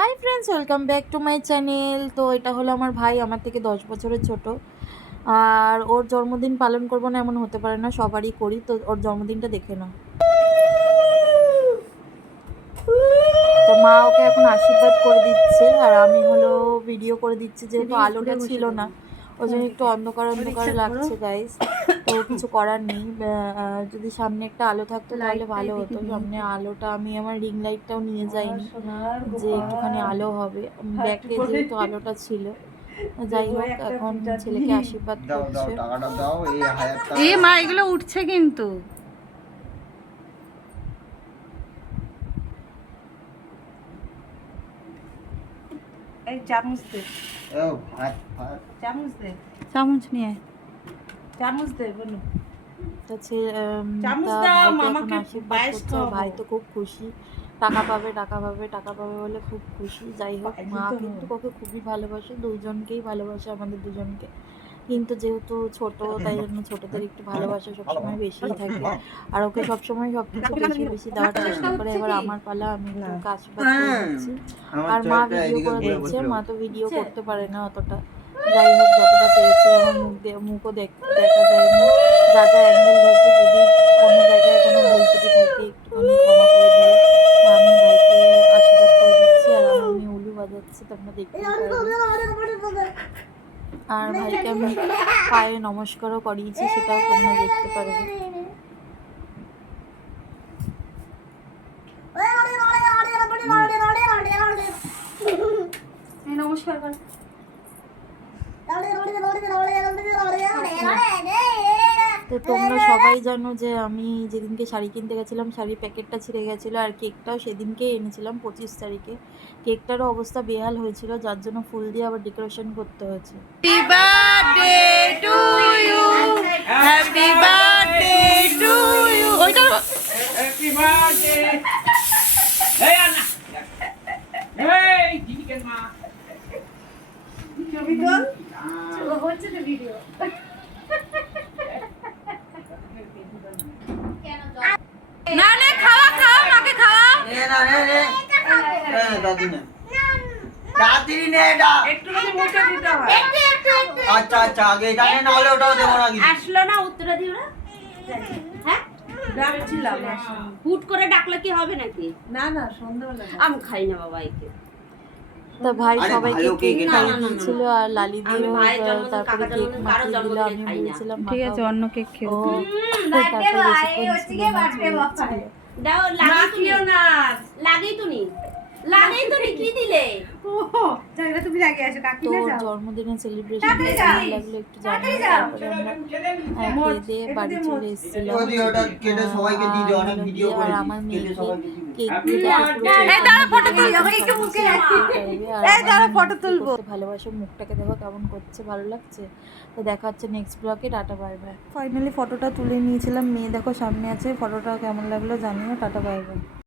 Hi friends, welcome back to my channel. তো এটা হলো আমার ভাই, আমার থেকে 10 বছরের ছোট। আর ওর জন্মদিন পালন করবো না এমন হতে পারে না, সবারই করি। তো ওর জন্মদিনটা দেখে নাও। তো মা ওকে এখন আশীর্বাদ করে দিচ্ছে, আর আমি হলো ভিডিও করে দিচ্ছি, যেহেতু আলোটা ছিল না ওই জন্য একটু অন্ধকার অন্ধকার লাগছে গাইস। তো কিছু করার নেই, যদি সামনে একটা আলো থাকতো তাহলে ভালো হতো। সামনে আলোটা, আমি আমার রিং লাইটটাও নিয়ে যাইনি যে একটুখানি আলো হবে, ব্যাকে যেহেতু আলোটা ছিল। যাই হোক, এখন ছেলেকে আশীর্বাদ করছে। এ মা, এগুলো উঠছে কিন্তু। এই চামচ দে, চামচ দে, চামচ নিয়ে চামচ দে বলো। ভাই তো খুব খুশি, টাকা পাবে টাকা পাবে টাকা পাবে বলে খুব খুশি। যাই হোক, মা কিন্তু ওকে খুবই ভালোবাসে, দুজনকেই ভালোবাসে, আমাদের দুজনকে। কিন্তু যেহেতু ছোট, তাই জন্য ছোটদের একটু ভালোবাসা সবসময় বেশিই থাকে, আর ওকে সবসময় সবকিছু বেশি বেশি দেওয়ার চেষ্টা করে। এবার আমার পালা, আমি ওকে আশীর্বাদ করে দিচ্ছি, আর মা ভিডিও করে দিচ্ছে। মা তো ভিডিও করতে পারে না অতটা, যাই হোক যতটা পেরেছে। আমার মুখও দেখা যায়নি, যা যা অ্যাঙ্গেল ধরছে, যদি কোনো জায়গায় কোনো ভুল ত্রুটি থাকে একটুখানি ক্ষমা করে দিয়ে আমি ভাইকে আশীর্বাদ করে দিচ্ছি। আর আমি উলু বাজাচ্ছি, তোমরা দেখতে পারবে। আর ভাইকে আমি পায়ে নমস্কারও করিয়েছি, সেটাও তোমরা দেখতে পারবে। নমস্কার কর। তো তোমরা সবাই জানো যে আমি যেদিনকে শাড়ি কিনতে গেছিলাম, শাড়ির প্যাকেটটা ছিঁড়ে গেছিলো, আর কেকটাও সেদিনকেই এনেছিলাম 25 তারিখে। কেকটারও অবস্থা বেহাল হয়েছিল, যার জন্য ফুল দিয়ে আবার ডেকোরেশন করতে হয়েছে। Happy birthday to you, happy birthday to you. ওইটা হ্যাপি বার্থডে। এই আনা, এই দিদিকে মা ছবি তোল, হচ্ছে তো ভিডিও। না না, খাওয়া খাওয়া, মাকে খাওয়া। না রে রে, দাদি না, দাদি নে, এটা একটু করে মুখে দিতে হয়। আচ্ছা আচ্ছা, আগে এটা নে, নাহলে ওটাও দেবো না কিছু। আসলো না উত্তরা দিও না। হ্যাঁ, ডাকছিলাম, হুট করে ডাকলে কি হবে নাকি? না না, সন্ধ্যাবেলা আমি খাই না বাবা একে। তা ভাই আরে সবাইকে ভালো কেক কেক খাইয়ে না, না, না, দিয়েছিল, আর লালি আমি দিয়েও ভাইয়ের জন্মদিন, তারপরে কাকার কেক জন্মদিন, কারোর মাখিয়ে দিল। জন্মদিনে আমি খাই না। বলেছিলাম ঠিক আছে, অন্য কেক খেও। তারপরে বেশিক্ষণ ছিল না, দাও, লাগিও না, লাগেই তুমি কি দিলে? জায়গা তুমি লাগিয়ে আসো, কাকি তো না যাও। জন্মদিনের সেলিব্রেশন কেমন লাগলো একটু জানিও। তারপরে আমরা খেয়ে দিয়ে বাড়ি চলে এসেছিলাম। ওই যে ওটা কেটে সবাইকে দিয়ে দাও, অনেক ভিডিও করে আর দিই, আমার কেটে মেয়েকে সবাইকে দিয়ে কেক দাও। দিয়ে এই দাঁড়া, ফটো তুলি, যখন একটু মুখে রাখি। এই দাঁড়া, ফটো তুলবো। ভালোবাসো, মুখটাকে দেখো কেমন করছে, ভালো লাগছে। তো দেখা হচ্ছে নেক্সট ব্লগে, টাটা বাই বাই। ফাইনালি ফটোটা তুলে নিয়েছিলাম, মেয়ে দেখো সামনে আছে। ফটোটা কেমন লাগলো জানিও, টাটা বাই বাই।